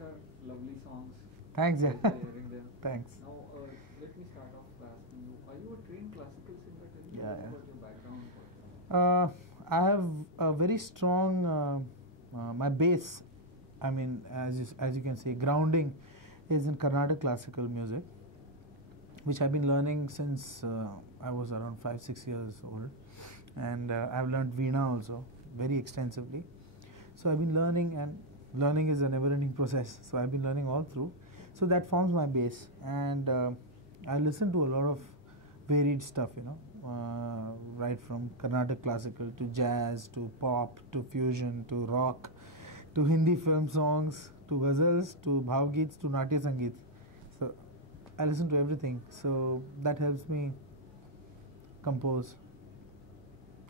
Shankar, lovely songs. Thanks, yeah. Hearing them. Thanks. Now, let me start off by asking you: are you a trained classical singer? Tell me Yeah, yeah. about your background. I have a very strong my base. I mean, as you can see, grounding is in Carnatic classical music, which I've been learning since I was around 5-6 years old, and I've learned Veena also very extensively. So I've been learning, and learning is a never-ending process. So I've been learning all through. So that forms my base, and I listen to a lot of varied stuff, right from Carnatic classical to jazz to pop to fusion to rock to Hindi film songs to Ghazals to Bhav geets to natya sangeet. So I listen to everything. So that helps me compose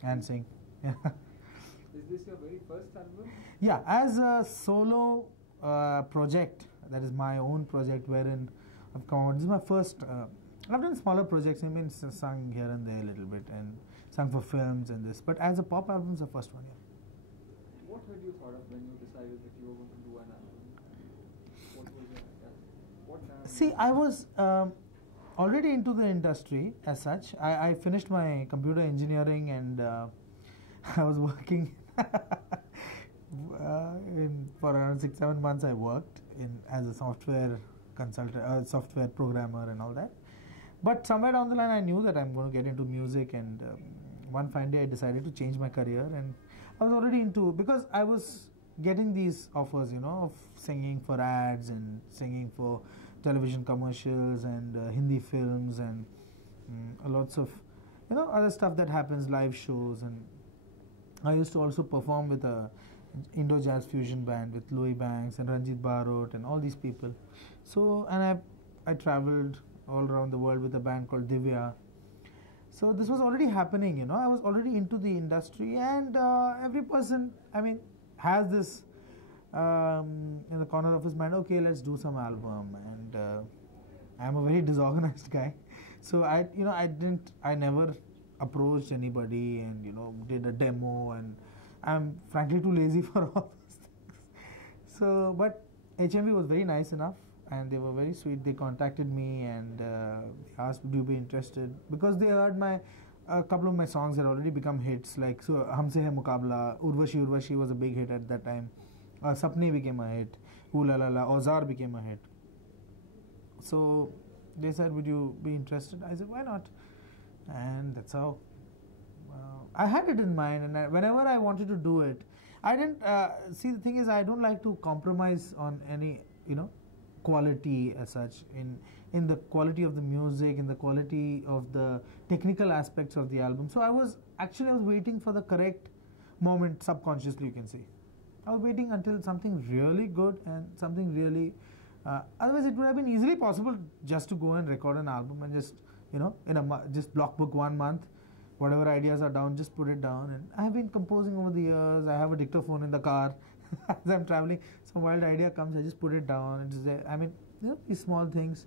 and sing. Is this your very first album? Yeah, as a solo project, that is my own project wherein I've come out. This is my first. I've done smaller projects. I mean, sung here and there a little bit and sung for films and this. But as a pop album, it's the first one. Yeah. What had you thought of when you decided that you were going to do an album? What was your what? See, I was already into the industry as such. I finished my computer engineering and I was working for around 6-7 months. I worked as a software consultant, software programmer, and all that. But somewhere down the line, I knew that I'm going to get into music, and one fine day, I decided to change my career. And I was already into, because I was getting these offers, of singing for ads and singing for television commercials and Hindi films and lots of, other stuff that happens, live shows. And I used to also perform with a Indo Jazz Fusion band with Louis Banks and Ranjit Barot and all these people. So, and I traveled all around the world with a band called Divya. So this was already happening, I was already into the industry, and every person, has this in the corner of his mind, okay, let's do some album. And I'm a very disorganized guy. So I never approached anybody and, did a demo, and I'm frankly too lazy for all those things. So, but HMV was very nice enough, and they were very sweet. They contacted me and they asked, would you be interested? Because they heard a couple of my songs had already become hits, like so Humse Hai Mukabla, Urvashi was a big hit at that time. Sapne became a hit. Ooh La La La, Auzar became a hit. So they said, would you be interested? I said, why not? And that's how I had it in mind, and whenever I wanted to do it, I didn't see. The thing is, I don't like to compromise on any quality as such, in the quality of the music, in the quality of the technical aspects of the album. So I was waiting for the correct moment, subconsciously, you can say. I was waiting until something really good and something really otherwise it would have been easily possible just to go and record an album and just just block book 1 month, whatever ideas are down, just put it down. And I have been composing over the years. I have a dictaphone in the car. As I'm traveling, some wild idea comes, I just put it down. These small things.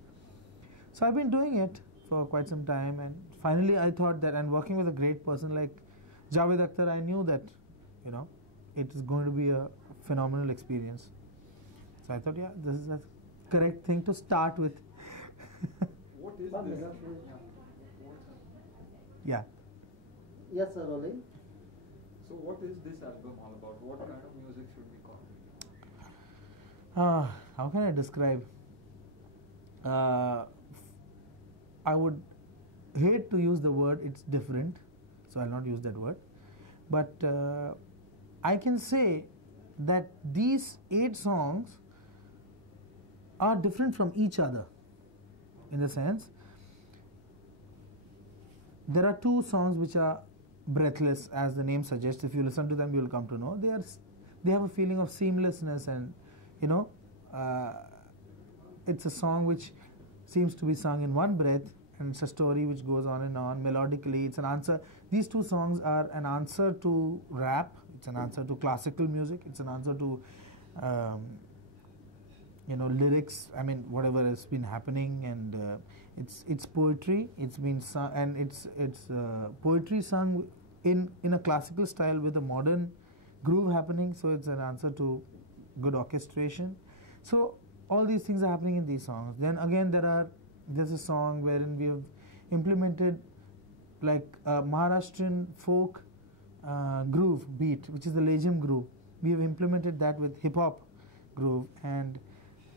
So I've been doing it for quite some time, and finally I thought that, and working with a great person like Javed Akhtar, I knew that, it is going to be a phenomenal experience. So I thought, yeah, this is the correct thing to start with. What is this? Yeah. Yes, sir, Rolling. So what is this album all about? What kind of music should we call it? How can I describe? I would hate to use the word it's different, so I'll not use that word. But I can say that these 8 songs are different from each other, in the sense there are 2 songs which are breathless, as the name suggests. If you listen to them, you will come to know they have a feeling of seamlessness, and it's a song which seems to be sung in one breath, and it's a story which goes on and on melodically. It's an answer. These 2 songs are an answer to rap. It's an answer to classical music. It's an answer to lyrics. Whatever has been happening, and it's poetry. It's been sung, and it's poetry sung in a classical style with a modern groove happening. So it's an answer to good orchestration. So all these things are happening in these songs. Then again there's a song wherein we have implemented like Maharashtrian folk groove beat, which is the Lejim groove. We have implemented that with hip hop groove, and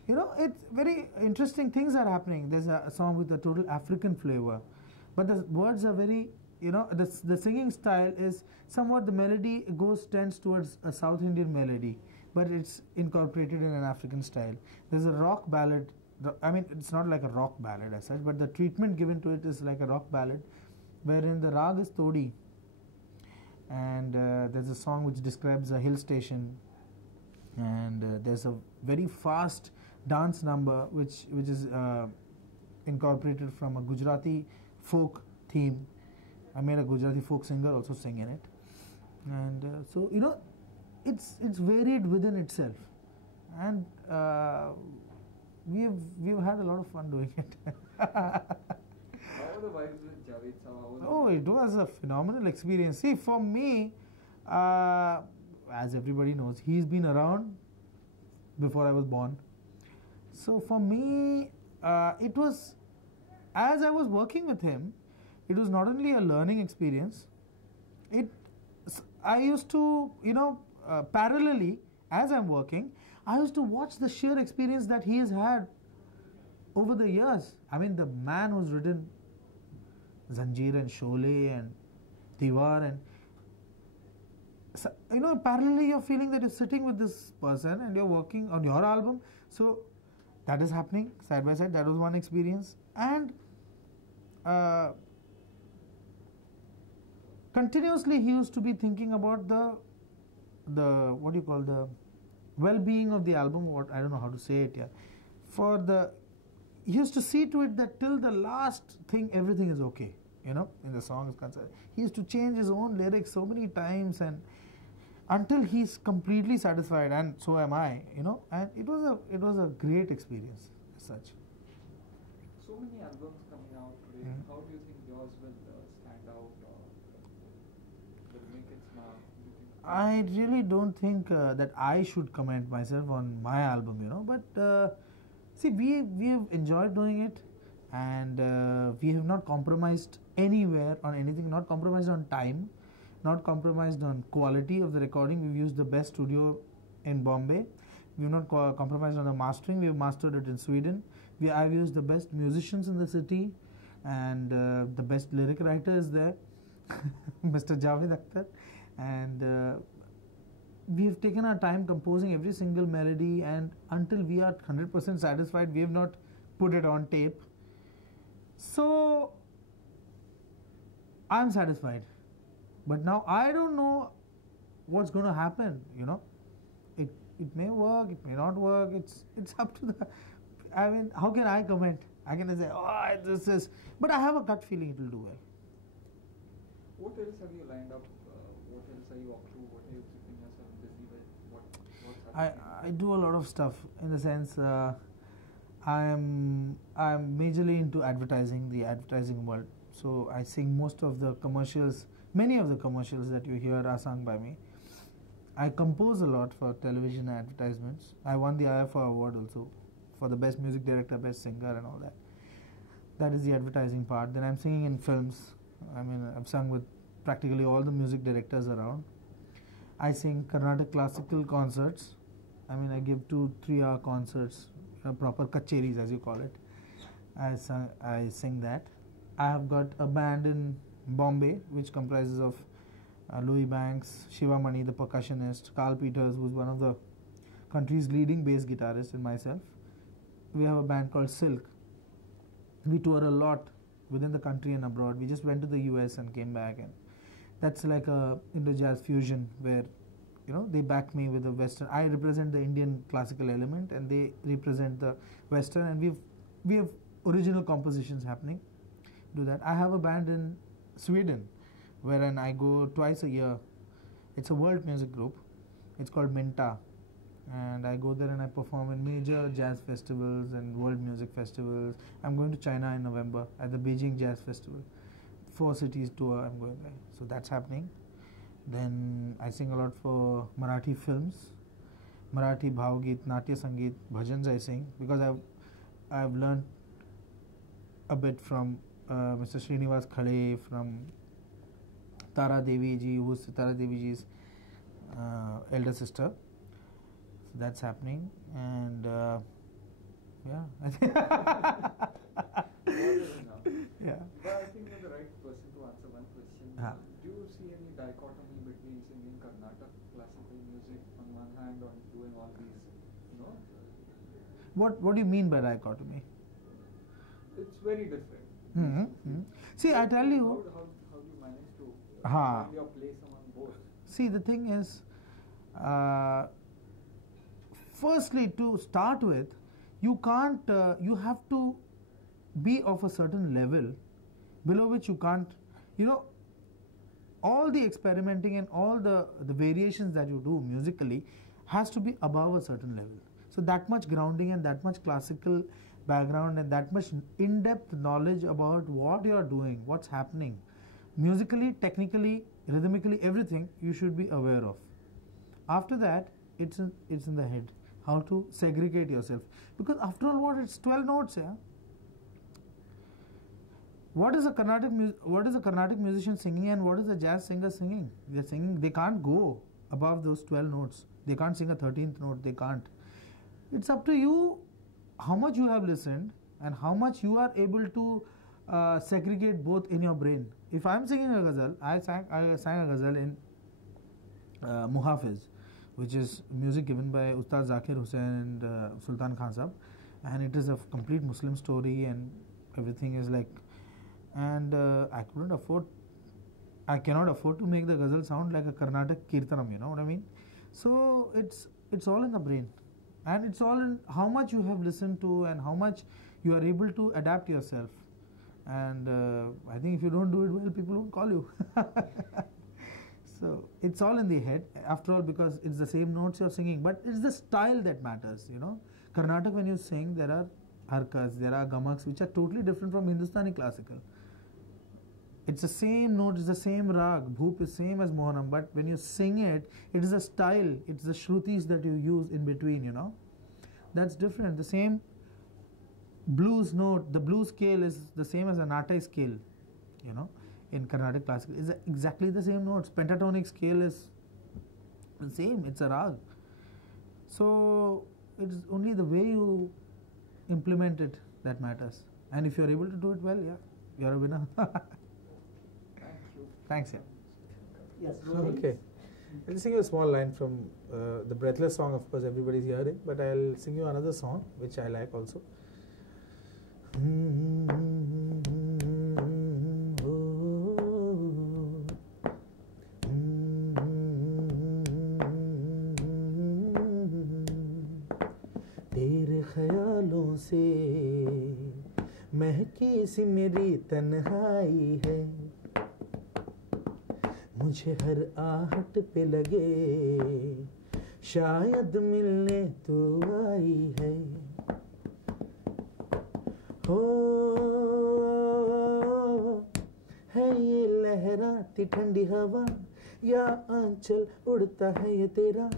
it's very interesting things are happening. There's a song with a total African flavor, but the words are very, the singing style is somewhat, the melody tends towards a South Indian melody, but it's incorporated in an African style. There's a rock ballad. I mean, it's not like a rock ballad as such, but the treatment given to it is like a rock ballad, wherein the rag is Todi, and there's a song which describes a hill station, and there's a very fast dance number which is incorporated from a Gujarati folk theme. I made a Gujarati folk singer also sing in it, and so it's varied within itself, and we've had a lot of fun doing it. How were the vibes with Javed? Oh, it was a phenomenal experience. See, for me, as everybody knows, he's been around before I was born. So for me, it was, as I was working with him, it was not only a learning experience. I used to, parallelly, as I'm working, I used to watch the sheer experience that he has had over the years. I mean, the man who's written Zanjeer and Sholay and Diwar, and parallelly you're feeling that you're sitting with this person and you're working on your album. So that is happening side by side. That was one experience, and continuously he used to be thinking about the what do you call, the well-being of the album. What, I don't know how to say it here. He used to see to it that till the last thing everything is okay, in the song is concerned. He used to change his own lyrics so many times, and until he's completely satisfied, and so am I, and it was a great experience as such. So many albums coming out today. Mm-hmm. How do you think yours will stand out, or will make its mark? I really don't think that I should comment myself on my album, but see, we have enjoyed doing it, and we have not compromised anywhere on anything, not compromised on time, not compromised on quality of the recording. We've used the best studio in Bombay. We've not compromised on the mastering. We've mastered it in Sweden. I've used the best musicians in the city, and the best lyric writer is there, Mr. Javed Akhtar, and we have taken our time composing every single melody, and until we are 100% satisfied, we have not put it on tape. So I'm satisfied, but now I don't know what's going to happen. It may work, it may not work. It's up to the. I mean, how can I comment? I can say, this is. But I have a gut feeling it will do well. What else have you lined up? What else are you up to? What are you keeping yourself busy with? What's happening? I do a lot of stuff, in the sense I'm majorly into advertising, the advertising world. So I sing most of the commercials. Many of the commercials that you hear are sung by me. I compose a lot for television advertisements. I won the IFA award also for the best music director, best singer, and all that. That is the advertising part. Then I'm singing in films. I mean, I've sung with practically all the music directors around. I sing Carnatic classical concerts. I mean, I give 2-3 hour concerts, proper kacheris as you call it. I sing that. I have got a band in Bombay which comprises of Louis Banks, Shiva Mani, the percussionist, Carl Peters, who's one of the country's leading bass guitarists, and myself. We have a band called Silk. We tour a lot within the country and abroad. We just went to the US and came back, and that's like a Indo-jazz fusion where they back me with the Western. I represent the Indian classical element, and they represent the Western, and we have original compositions happening. Do that. I have a band in Sweden, wherein I go twice a year. It's a world music group. It's called Minta, and I go there and I perform in major jazz festivals and world music festivals. I'm going to China in November at the Beijing Jazz Festival. 4 cities tour I'm going there. So that's happening. Then I sing a lot for Marathi films. Marathi Bhav, geet, natya, sangeet, bhajans I sing because I've learned a bit from Mr. Srinivas Khale, from Tara Devi ji, who's Tara Devi ji's elder sister. So that's happening, and yeah, I think yeah. But I think you're the right person to answer one question. Do you see any dichotomy between singing Carnatic classical music on one hand and doing all these, you know? What do you mean by dichotomy? It's very different. See, I tell you. How do you manage to find your place among both? See, the thing is, firstly, to start with, you can't. You have to be of a certain level, below which you can't. You know, all the experimenting and all the variations that you do musically has to be above a certain level. So that much grounding and that much classical background and that much in-depth knowledge about what you are doing, what's happening, musically, technically, rhythmically, everything you should be aware of. After that, it's in the head. How to segregate yourself, because after all, what, it's 12 notes, yeah. What is a Carnatic musician singing and what is a jazz singer singing? They're singing. They can't go above those 12 notes. They can't sing a 13th note. They can't. It's up to you how much you have listened and how much you are able to segregate both in your brain. If I'm singing a ghazal, I sang a ghazal in Muhafiz, which is music given by Ustad Zakir Hussain and Sultan Khan Sahab, and it is a complete Muslim story and everything is like, and I cannot afford to make the ghazal sound like a Carnatic kirtanam, you know what I mean? So it's all in the brain, and it's all in how much you have listened to and how much you are able to adapt yourself. And I think if you don't do it well, people won't call you. So it's all in the head, after all, because it's the same notes you're singing, but it's the style that matters, you know. Carnatic, when you sing, there are harkas, there are gamaks, which are totally different from Hindustani classical. It's the same note, it's the same rag, bhoop is same as mohanam, but when you sing it, it is a style, it's the shrutis that you use in between, you know. That's different. The same blues note, the blues scale is the same as a natya scale, you know. In Carnatic classical, it's exactly the same notes. Pentatonic scale is the same, it's a rag. So it's only the way you implement it that matters. And if you're able to do it well, yeah, you're a winner. Thank you. Thanks, yeah. Yes, Okay. I'll sing you a small line from the Breathless song, of course, everybody's hearing, but I'll sing you another song, which I like also. ख्यालों से महकी सी मेरी तन्हाई है, मुझे हर आहट पे लगे शायद मिलने तो आई है। हो है ये लहराती ठंडी हवा या आंचल उड़ता है ये तेरा,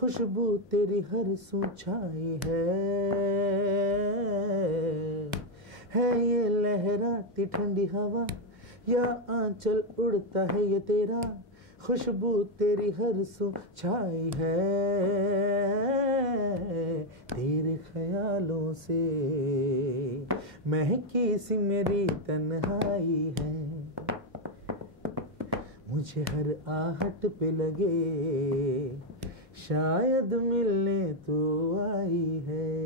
खुशबू तेरी हर सू छाई है ये लहराती ठंडी हवा या आंचल उड़ता है ये तेरा, खुशबू तेरी हर सू छाई है, तेरे ख्यालों से महकी सी मेरी तन्हाई है, मुझे हर आहट पे लगे शायद मिलने तो आई है।